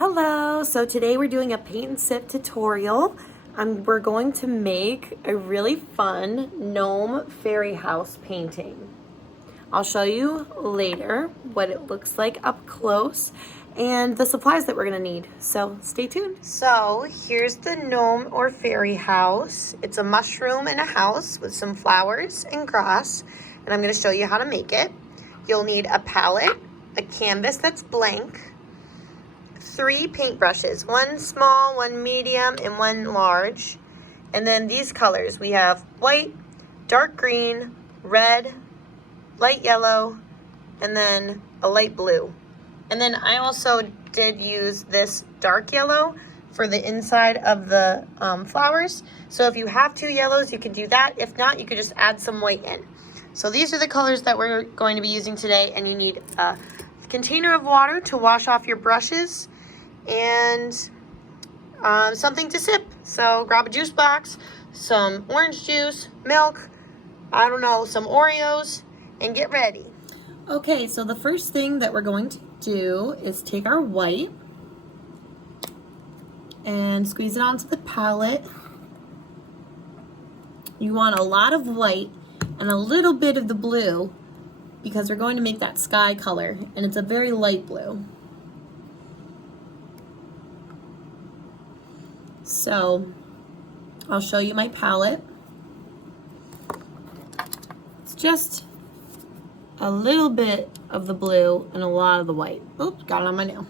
Hello, so today we're doing a paint and sip tutorial. We're going to make a really fun gnome fairy house painting. I'll show you later what it looks like up close and the supplies that we're gonna need, so stay tuned. So here's the gnome or fairy house. It's a mushroom in a house with some flowers and grass, and I'm gonna show you how to make it. You'll need a palette, a canvas that's blank, 3 paintbrushes, one small, one medium, and one large. And then these colors, we have white, dark green, red, light yellow, and then a light blue. And then I also did use this dark yellow for the inside of the flowers. So if you have 2 yellows, you can do that. If not, you could just add some white in. So these are the colors that we're going to be using today, and you need a container of water to wash off your brushes, and something to sip. So grab a juice box, some orange juice, milk, I don't know, some Oreos, and get ready. Okay, so the first thing that we're going to do is take our white and squeeze it onto the palette. You want a lot of white and a little bit of the blue because we're going to make that sky color, and it's a very light blue. So I'll show you my palette. It's just a little bit of the blue and a lot of the white. Oops, got it on my nail.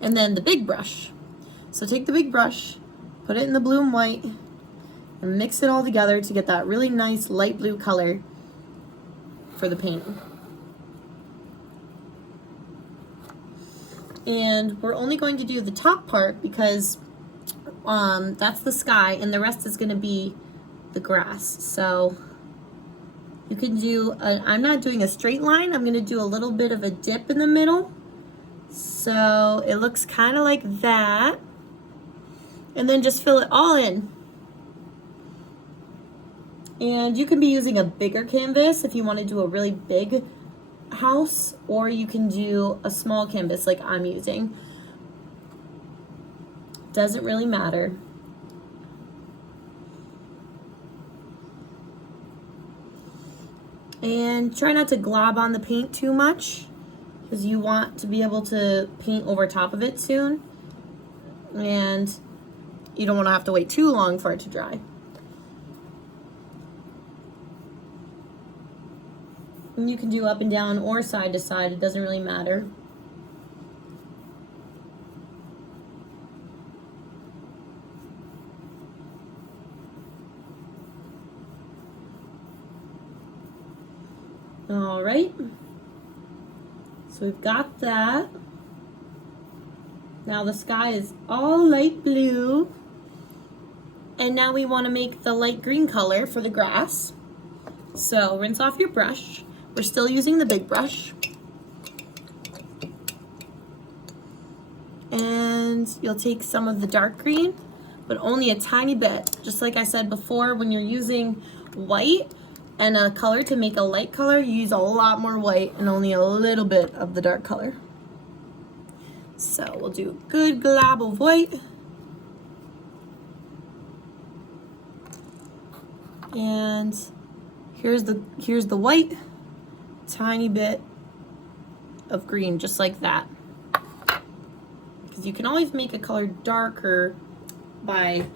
And then the big brush. So take the big brush, put it in the blue and white, and mix it all together to get that really nice light blue color for the painting. And we're only going to do the top part because that's the sky, and the rest is going to be the grass. So you can do, I'm not doing a straight line, I'm going to do a little bit of a dip in the middle. So it looks kind of like that. And then just fill it all in. And you can be using a bigger canvas if you want to do a really big house, or you can do a small canvas like I'm using. Doesn't really matter. And try not to glob on the paint too much because you want to be able to paint over top of it soon, and you don't want to have to wait too long for it to dry. And you can do up and down or side to side, it doesn't really matter. All right, so we've got that. Now the sky is all light blue, and now we want to make the light green color for the grass. So rinse off your brush. We're still using the big brush. And you'll take some of the dark green, but only a tiny bit. Just like I said before, when you're using white and a color to make a light color, you use a lot more white and only a little bit of the dark color. So we'll do a good glob of white. And here's the white. Tiny bit of green, just like that, because you can always make a color darker by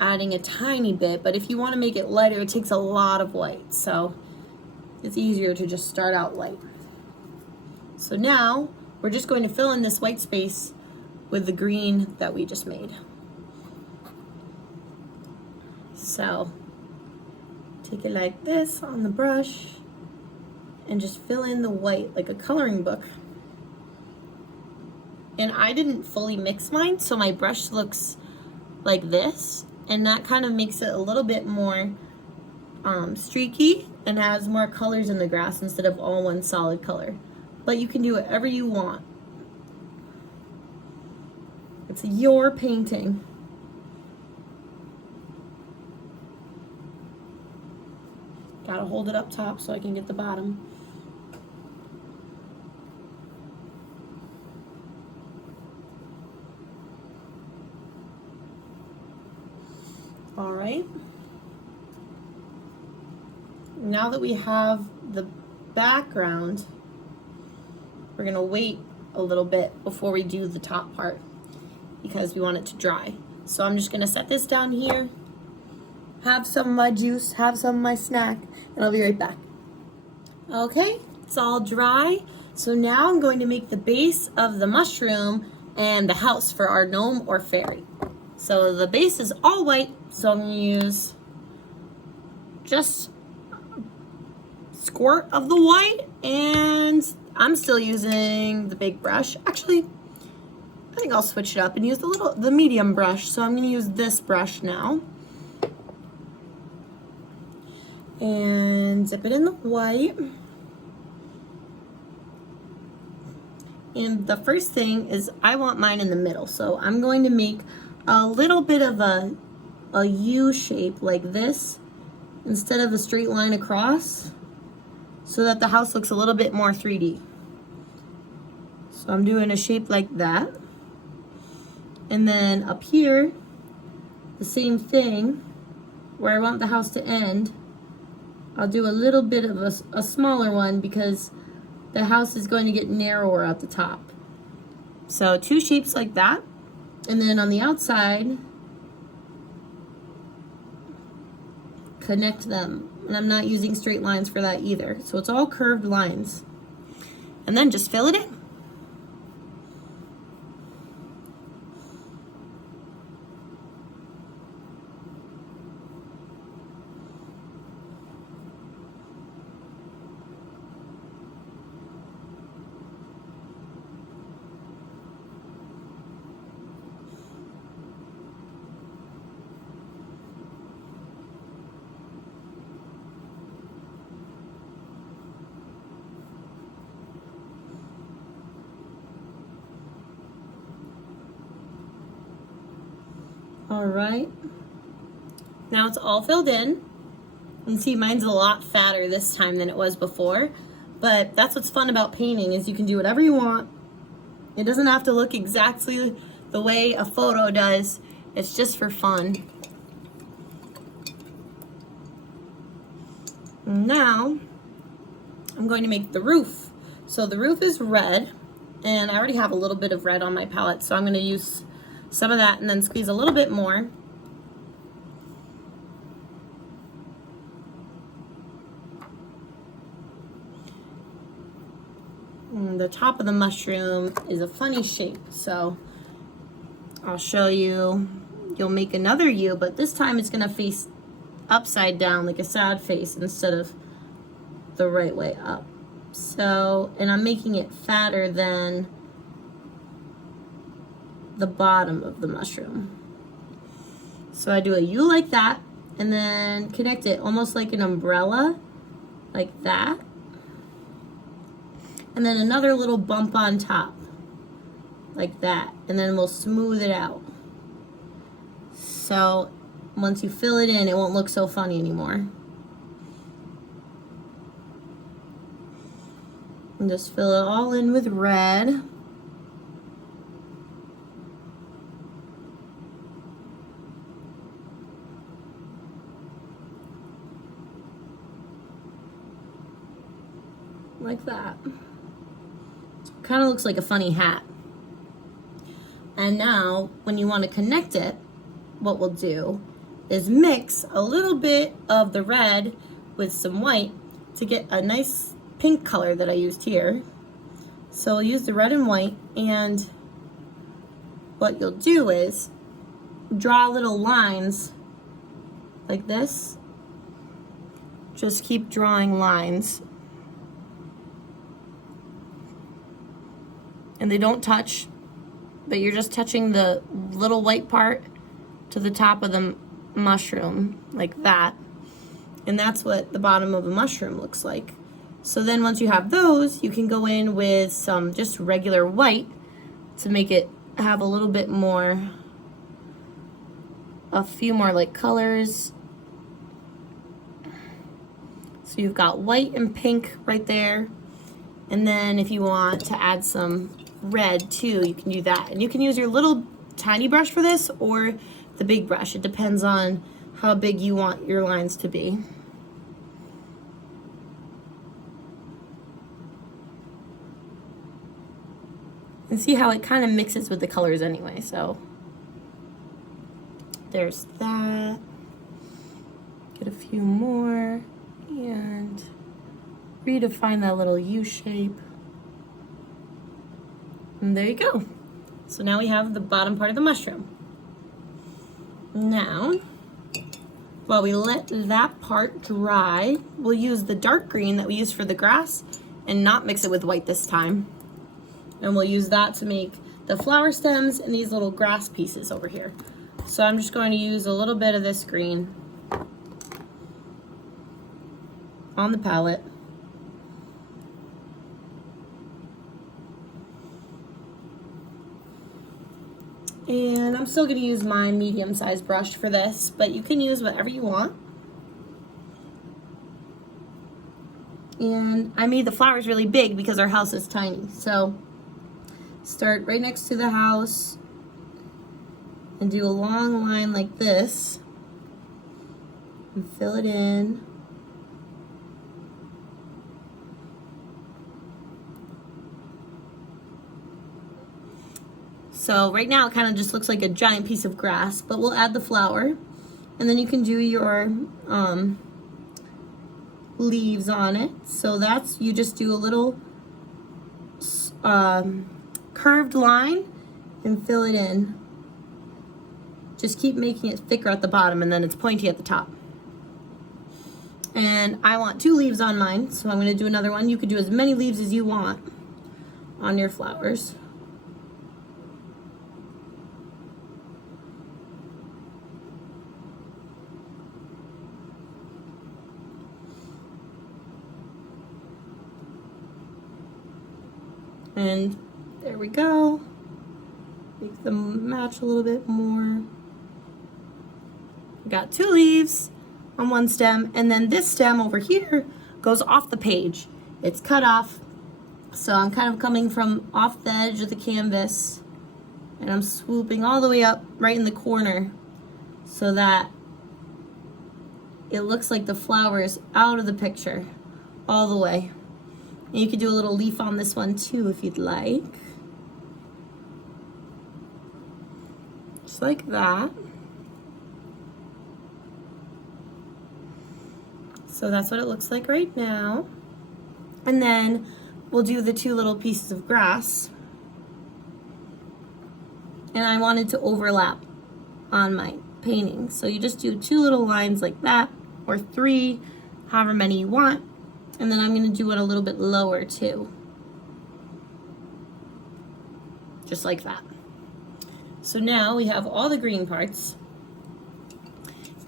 adding a tiny bit, but if you want to make it lighter, it takes a lot of white, so it's easier to just start out light. So now we're just going to fill in this white space with the green that we just made. So take it like this on the brush and just fill in the white like a coloring book. And I didn't fully mix mine, so my brush looks like this, and that kind of makes it a little bit more streaky and has more colors in the grass instead of all one solid color. But you can do whatever you want. It's your painting. Gotta hold it up top so I can get the bottom. All right. Now that we have the background, we're gonna wait a little bit before we do the top part because we want it to dry. So I'm just gonna set this down here, have some of my juice, have some of my snack, and I'll be right back. Okay, it's all dry. So now I'm going to make the base of the mushroom and the house for our gnome or fairy. So the base is all white, so I'm gonna use just a squirt of the white, and I'm still using the big brush. Actually, I think I'll switch it up and use the medium brush. So I'm gonna use this brush now. And dip it in the white. And the first thing is I want mine in the middle. So I'm going to make a little bit of a U shape like this instead of a straight line across so that the house looks a little bit more 3D. So I'm doing a shape like that. And then up here, the same thing, where I want the house to end, I'll do a little bit of a smaller one because the house is going to get narrower at the top. So 2 shapes like that. And then on the outside, connect them. And I'm not using straight lines for that either. So it's all curved lines. And then just fill it in. All right, now it's all filled in. You can see mine's a lot fatter this time than it was before, but that's what's fun about painting is you can do whatever you want. It doesn't have to look exactly the way a photo does. It's just for fun. Now, I'm going to make the roof. So the roof is red, and I already have a little bit of red on my palette, so I'm going to use some of that and then squeeze a little bit more. And the top of the mushroom is a funny shape, so I'll show you. You'll make another U, but this time it's gonna face upside down like a sad face instead of the right way up. So, and I'm making it fatter than the bottom of the mushroom. So I do a U like that and then connect it almost like an umbrella, like that. And then another little bump on top, like that. And then we'll smooth it out. So once you fill it in, it won't look so funny anymore. And just fill it all in with red. Like that. Kind of looks like a funny hat. And now, when you want to connect it, what we'll do is mix a little bit of the red with some white to get a nice pink color that I used here. So I'll use the red and white, and what you'll do is draw little lines like this. Just keep drawing lines. And they don't touch, but you're just touching the little white part to the top of the mushroom, like that. And that's what the bottom of a mushroom looks like. So then once you have those, you can go in with some just regular white to make it have a little bit more, a few more like colors. So you've got white and pink right there. And then if you want to add some red too, you can do that. And you can use your little tiny brush for this or the big brush. It depends on how big you want your lines to be. And see how it kind of mixes with the colors anyway, so there's that. Get a few more and redefine that little U shape. And there you go. So now we have the bottom part of the mushroom. Now, while we let that part dry, we'll use the dark green that we used for the grass and not mix it with white this time. And we'll use that to make the flower stems and these little grass pieces over here. So I'm just going to use a little bit of this green on the palette. And I'm still going to use my medium-sized brush for this, but you can use whatever you want. And I made the flowers really big because our house is tiny. So start right next to the house and do a long line like this and fill it in. So right now it kind of just looks like a giant piece of grass, but we'll add the flower and then you can do your leaves on it. So that's, you just do a little curved line and fill it in. Just keep making it thicker at the bottom and then it's pointy at the top. And I want 2 leaves on mine, so I'm going to do another one. You could do as many leaves as you want on your flowers. And there we go. Make them match a little bit more. Got 2 leaves on one stem, and then this stem over here goes off the page. It's cut off, so I'm kind of coming from off the edge of the canvas, and I'm swooping all the way up right in the corner so that it looks like the flower is out of the picture all the way. And you could do a little leaf on this one too if you'd like. Just like that. So that's what it looks like right now. And then we'll do the 2 little pieces of grass. And I wanted to overlap on my painting. So you just do 2 little lines like that, or 3, however many you want. And then I'm going to do it a little bit lower too. Just like that. So now we have all the green parts.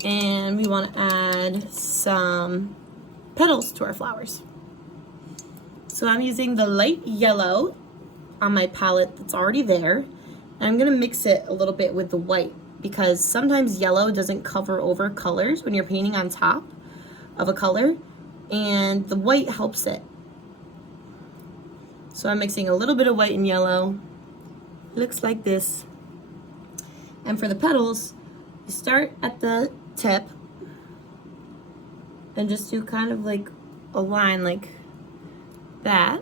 And we want to add some petals to our flowers. So I'm using the light yellow on my palette that's already there. And I'm going to mix it a little bit with the white because sometimes yellow doesn't cover over colors when you're painting on top of a color. And the white helps it. So I'm mixing a little bit of white and yellow. Looks like this. And for the petals, you start at the tip and just do kind of like a line like that,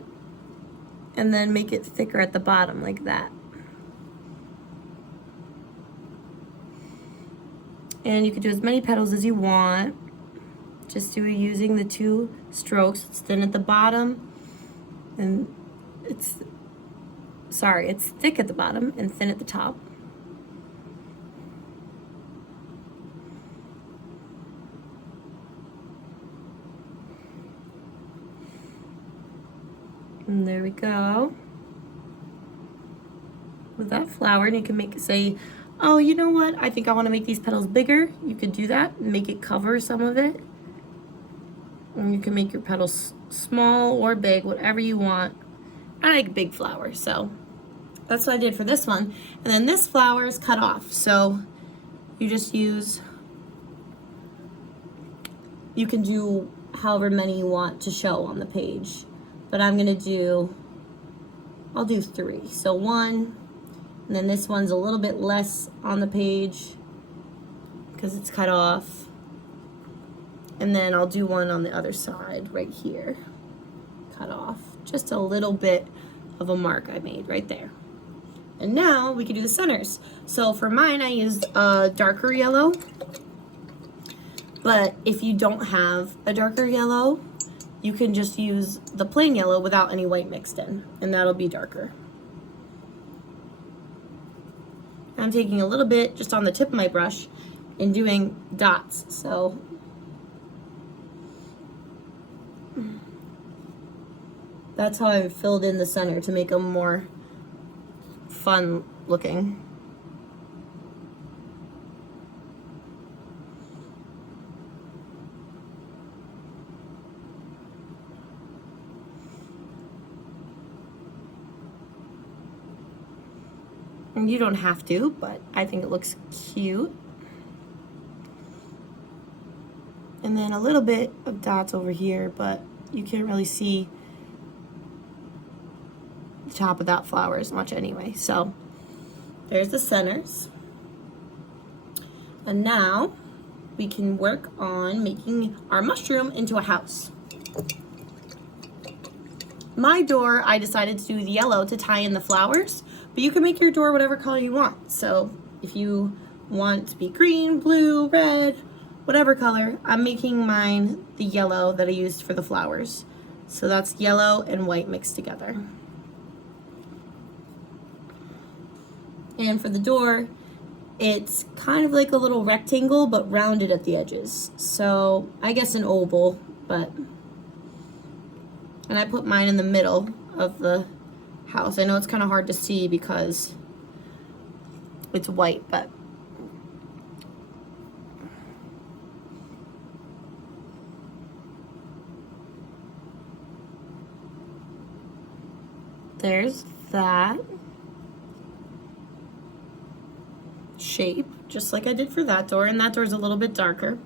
and then make it thicker at the bottom like that. And you can do as many petals as you want. Just do it using the 2 strokes. It's thin at the bottom, and it's thick at the bottom and thin at the top. And there we go. With that flower, and you can say, oh, you know what? I think I want to make these petals bigger. You could do that and make it cover some of it. And you can make your petals small or big, whatever you want. I like big flowers, so that's what I did for this one. And then this flower is cut off, so you just use, you can do however many you want to show on the page. But I'm gonna do, I'll do 3. So 1, and then this one's a little bit less on the page. because it's cut off. And then I'll do one on the other side right here. Cut off. Just a little bit of a mark I made right there. And now we can do the centers. So for mine, I used a darker yellow. But if you don't have a darker yellow, you can just use the plain yellow without any white mixed in, and that'll be darker. I'm taking a little bit just on the tip of my brush and doing dots. So that's how I filled in the center to make them more fun looking. And you don't have to, but I think it looks cute. And then a little bit of dots over here, but you can't really see the top of that flower as much anyway. So there's the centers. And now we can work on making our mushroom into a house. My door, I decided to do the yellow to tie in the flowers, but you can make your door whatever color you want. So if you want to be green, blue, red, whatever color, I'm making mine the yellow that I used for the flowers. So that's yellow and white mixed together. And for the door, it's kind of like a little rectangle, but rounded at the edges. So I guess an oval, but... And I put mine in the middle of the house. I know it's kind of hard to see because it's white, but there's that shape, just like I did for that door, and that door is a little bit darker.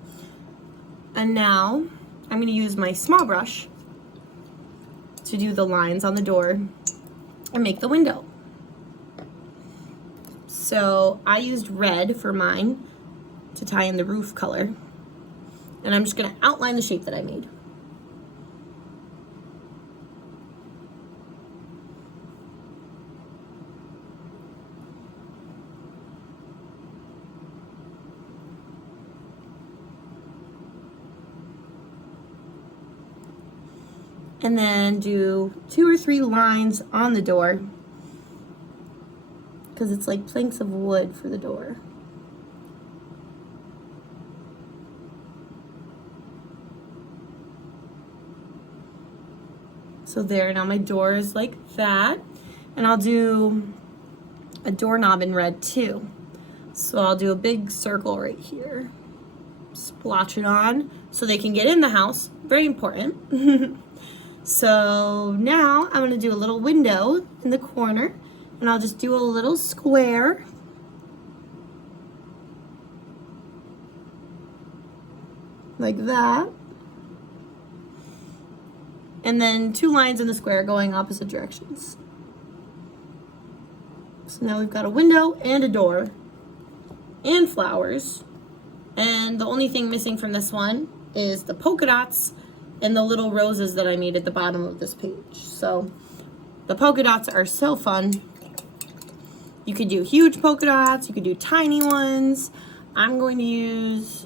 And now I'm going to use my small brush to do the lines on the door and make the window. So I used red for mine to tie in the roof color, and I'm just going to outline the shape that I made. And then do 2 or 3 lines on the door because it's like planks of wood for the door. So there, now my door is like that. And I'll do a doorknob in red too. So I'll do a big circle right here. Splotch it on so they can get in the house. Very important. So now I'm going to do a little window in the corner, and I'll just do a little square. Like that. And then 2 lines in the square going opposite directions. So now we've got a window and a door and flowers. And the only thing missing from this one is the polka dots and the little roses that I made at the bottom of this page. So the polka dots are so fun. You could do huge polka dots, you could do tiny ones. I'm going to use,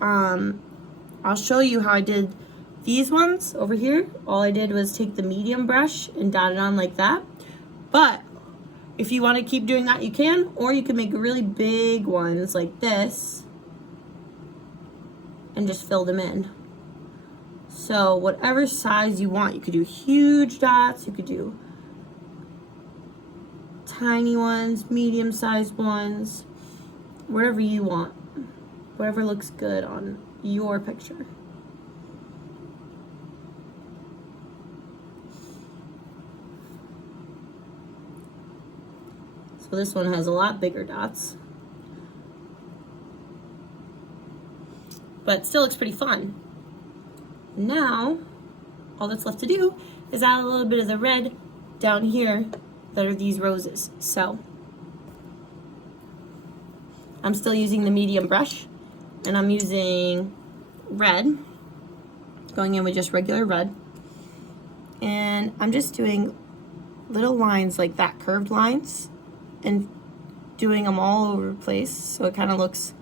I'll show you how I did these ones over here. All I did was take the medium brush and dot it on like that. But if you want to keep doing that, you can, or you can make really big ones like this and just fill them in. So whatever size you want, you could do huge dots, you could do tiny ones, medium-sized ones, whatever you want, whatever looks good on your picture. So this one has a lot bigger dots, but still looks pretty fun. Now, all that's left to do is add a little bit of the red down here that are these roses. So, I'm still using the medium brush, and I'm using red, going in with just regular red. And I'm just doing little lines like that, curved lines, and doing them all over the place so it kind of looks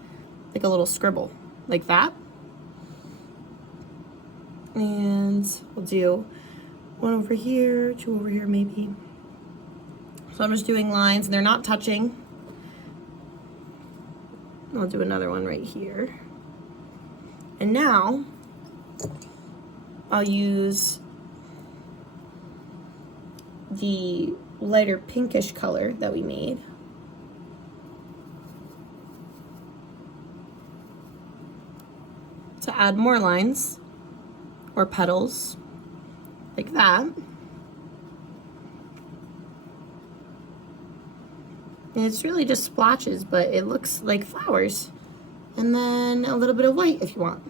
like a little scribble, like that. And we'll do one over here, two over here maybe. So I'm just doing lines, and they're not touching. I'll do another one right here. And now I'll use the lighter pinkish color that we made. To add more lines or petals like that. And it's really just splotches, but it looks like flowers. And then a little bit of white if you want.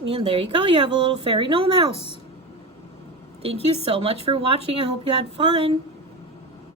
And there you go, you have a little fairy gnome house. Thank you so much for watching. I hope you had fun.